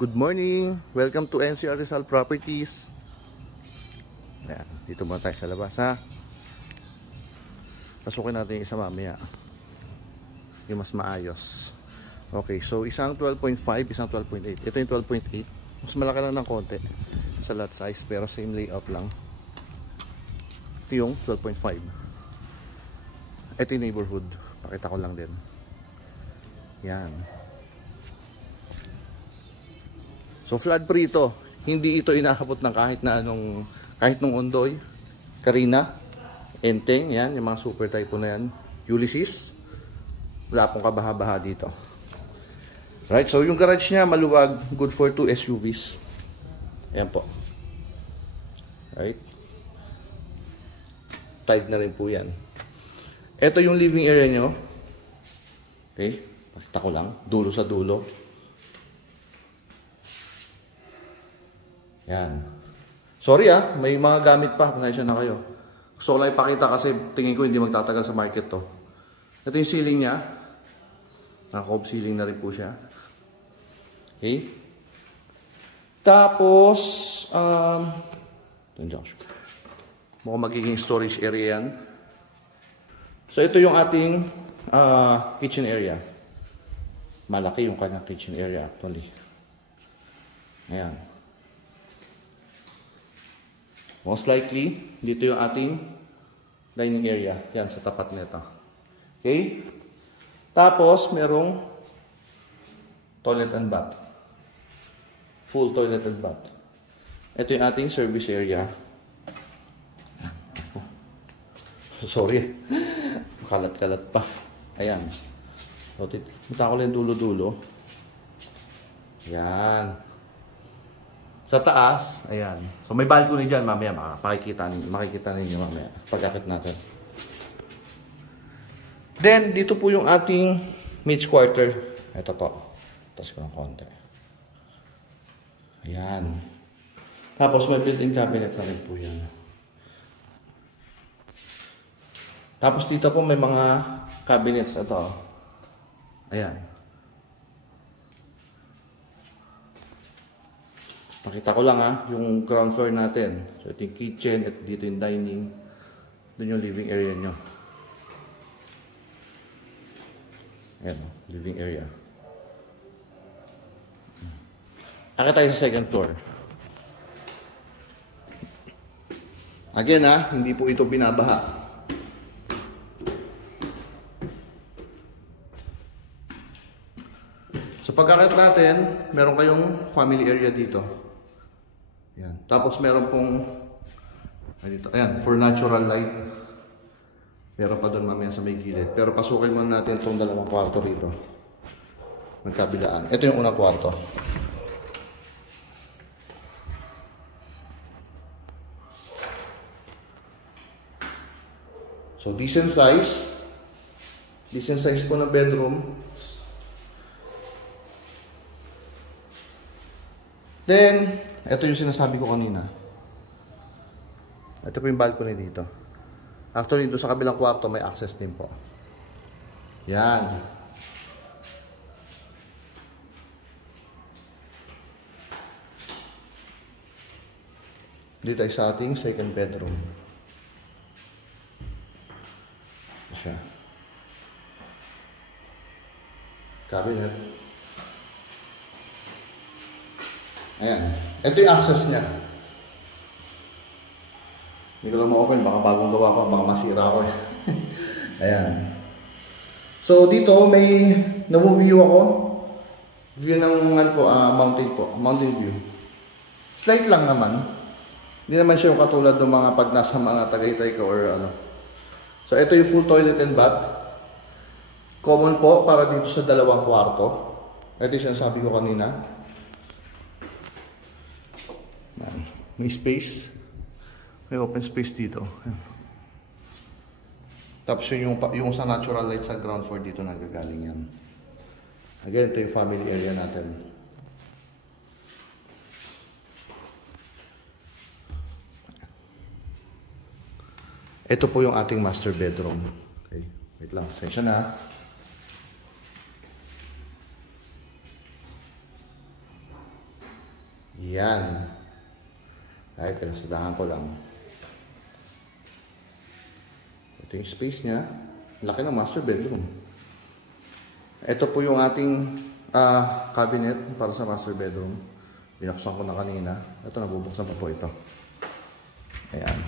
Good morning! Welcome to NCR Rizal Properties. Ayan, dito muna tayo sa labas ha. Pasukin natin yung isa mamaya, yung mas maayos. Okay, so isang 12.5, isang 12.8. Ito yung 12.8. Mas malaki lang ng konti sa lot size, pero same layout lang. Ito yung 12.5. Ito yung neighborhood. Pakita ko lang din. Yan. So flood free ito. Hindi ito inaabot ng kahit nung Ondoy, Carina, Enteng, yan, yung mga super typo na yan, Ulysses. Wala pong kabaha-baha dito. Right, so yung garage niya maluwag, good for 2 SUVs. Ayan po. Right. Tied na rin po yan. Ito yung living area nyo. Okay, pakita ko lang, dulo sa dulo. Yan. Sorry may mga gamit pa. Pasensya na kayo. Gusto ko lang ipakita kasi tingin ko hindi magtatagal sa market to. Ito yung ceiling niya. Naka-cob ceiling na rin po siya. Okay. Tapos, mukhang magiging storage area yan. So, ito yung ating kitchen area. Malaki yung kanyang kitchen area actually. Ayan. Most likely, dito yung ating dining area. Yan, sa tapat nito. Okay? Tapos, merong toilet and bath. Full toilet and bath. Ito yung ating service area. Sorry. Kalat-kalat pa. Ayan. So, punta ko lang dulo-dulo. Ayan. Sa taas, ayan. So may balcony dyan, mamaya makikita ninyo mamaya pag-akit natin. Then, dito po yung ating maid's quarter. Ito po. Tapos ko ng konti. Ayan. Tapos may built-in cabinet na rin po yan. Tapos dito po may mga cabinets. Ito. Ayan. Pakita ko lang yung ground floor natin. So ito yung kitchen, at dito yung dining. Doon yung living area nyo. Ayan, living area. Akit tayo sa second floor. Again hindi po ito binabaha. So pagkakit natin, meron kayong family area dito. Yan. Tapos meron pong dito, ayan, for natural light. Meron pa doon mamaya sa may gilid. Pero pasukin muna natin itong dalawang kwarto rito. Magkabilaan. Ito yung unang kwarto. So decent size. Decent size po ng bedroom. Then, ito yung sinasabi ko kanina. Ito po yung balcony dito. Actually, doon sa kabilang kwarto, may access din po. Yan. Dito tayo sa ating second bedroom. Ito siya. Cabinet. Ayan. Ito yung access niya. Hindi ko lang ma-open. Baka bagong gawa ko. Baka masira ako Ayan. So, dito may na-view ako. View ng mountain po. Mountain view. Slight lang naman. Hindi naman siya yung katulad ng mga pag nasa mga Tagaytay ka or ano. So, ito yung full toilet and bath. Common po para dito sa dalawang kwarto. Ito yung sinasabi ko kanina. May space. May open space dito. Tapos yung sa natural light sa ground floor dito nagagaling yan. Again, ito yung family area natin. Ito po yung ating master bedroom. Okay, wait lang. Sensya na. Yan. Ay, pinasadahan ko lang. Ito yung space niya. Laki ng master bedroom. Ito po yung ating cabinet para sa master bedroom. Binuksan ko na kanina. Ito, nabubuksan pa po ito. Ayan.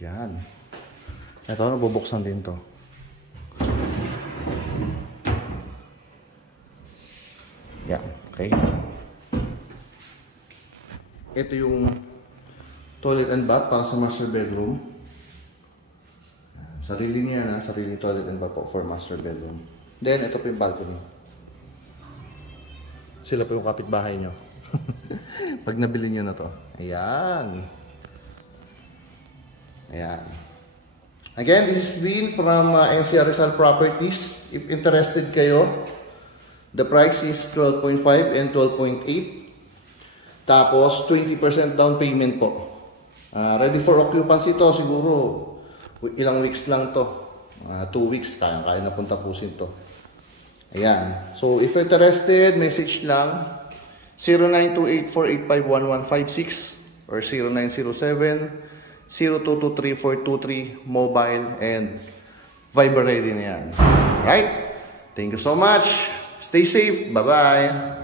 Yan. Ito, nabubuksan din to. Yan. Okay. Ito yung toilet and bath para sa master bedroom. Sarili niya na, sarili toilet and bath po for master bedroom. Then, ito po yung balcony. Sila po yung kapitbahay nyo. Pag nabili nyo na to. Ayan. Ayan. Again, this is Vin from NCR Rizal Properties. If interested kayo, the price is 12.5 and 12.8. Tapos, 20% down payment po. Ready for occupancy to, siguro ilang weeks lang to. 2 weeks, kaya na punta pusin to. Ayan. So, if interested, message lang 0928-485-1156 or 0907-0223-423 mobile and Viber ready na yan. Alright? Thank you so much. Stay safe. Bye-bye.